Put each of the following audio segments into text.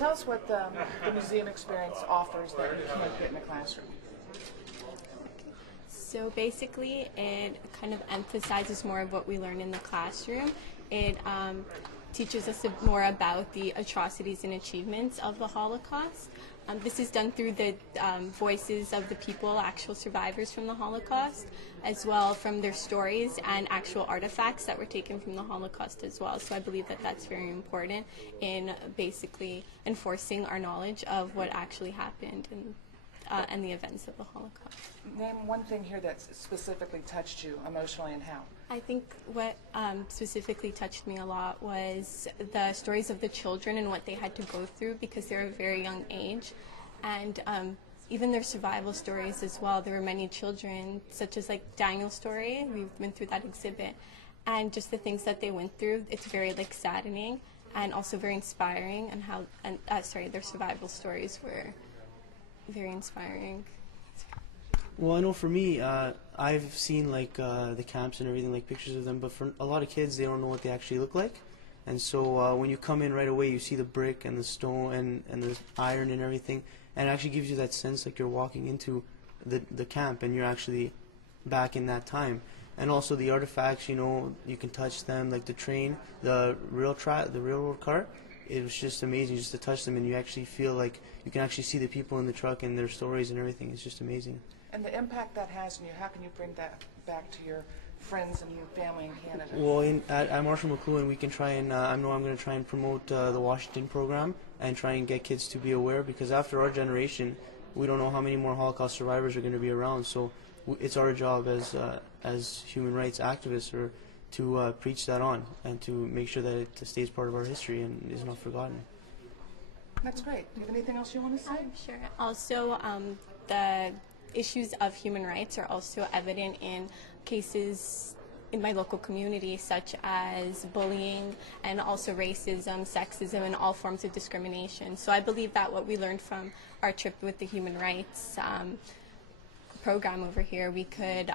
Tell us what the museum experience offers that you can't get in the classroom. So basically, it kind of emphasizes more of what we learn in the classroom. It teaches us more about the atrocities and achievements of the Holocaust. This is done through the voices of the people, actual survivors from the Holocaust, as well from their stories and actual artifacts that were taken from the Holocaust as well. So I believe that that's very important in basically enforcing our knowledge of what actually happened and the events of the Holocaust. Name one thing here that specifically touched you emotionally and how. I think what specifically touched me a lot was the stories of the children and what they had to go through because they're a very young age. And even their survival stories as well. There were many children, such as like Daniel's story. We've been through that exhibit. And just the things that they went through, it's very like saddening and also very inspiring. And how, their survival stories were very inspiring. Well, I know for me, I've seen like the camps and everything, like pictures of them, but for a lot of kids, they don't know what they actually look like. And so when you come in right away, you see the brick and the stone and the iron and everything, and it actually gives you that sense like you're walking into the camp and you're actually back in that time. And also the artifacts, you know, you can touch them, like the train, the railroad cart. It was just amazing just to touch them, and you actually feel like you can actually see the people in the truck and their stories and everything. It's just amazing. And the impact that has on you, how can you bring that back to your friends and your family in Canada? Well, at Marshall McLuhan, we can try and, I know I'm going to try and promote the Washington program and try and get kids to be aware, because after our generation, we don't know how many more Holocaust survivors are going to be around. So it's our job as human rights activists to preach that on and to make sure that it stays part of our history and is not forgotten. That's great. Do you have anything else you want to say? Sure. Also, the issues of human rights are also evident in cases in my local community, such as bullying and also racism, sexism, and all forms of discrimination. So I believe that what we learned from our trip with the human rights program over here, we could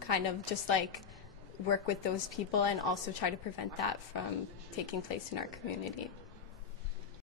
kind of just like work with those people and also try to prevent that from taking place in our community.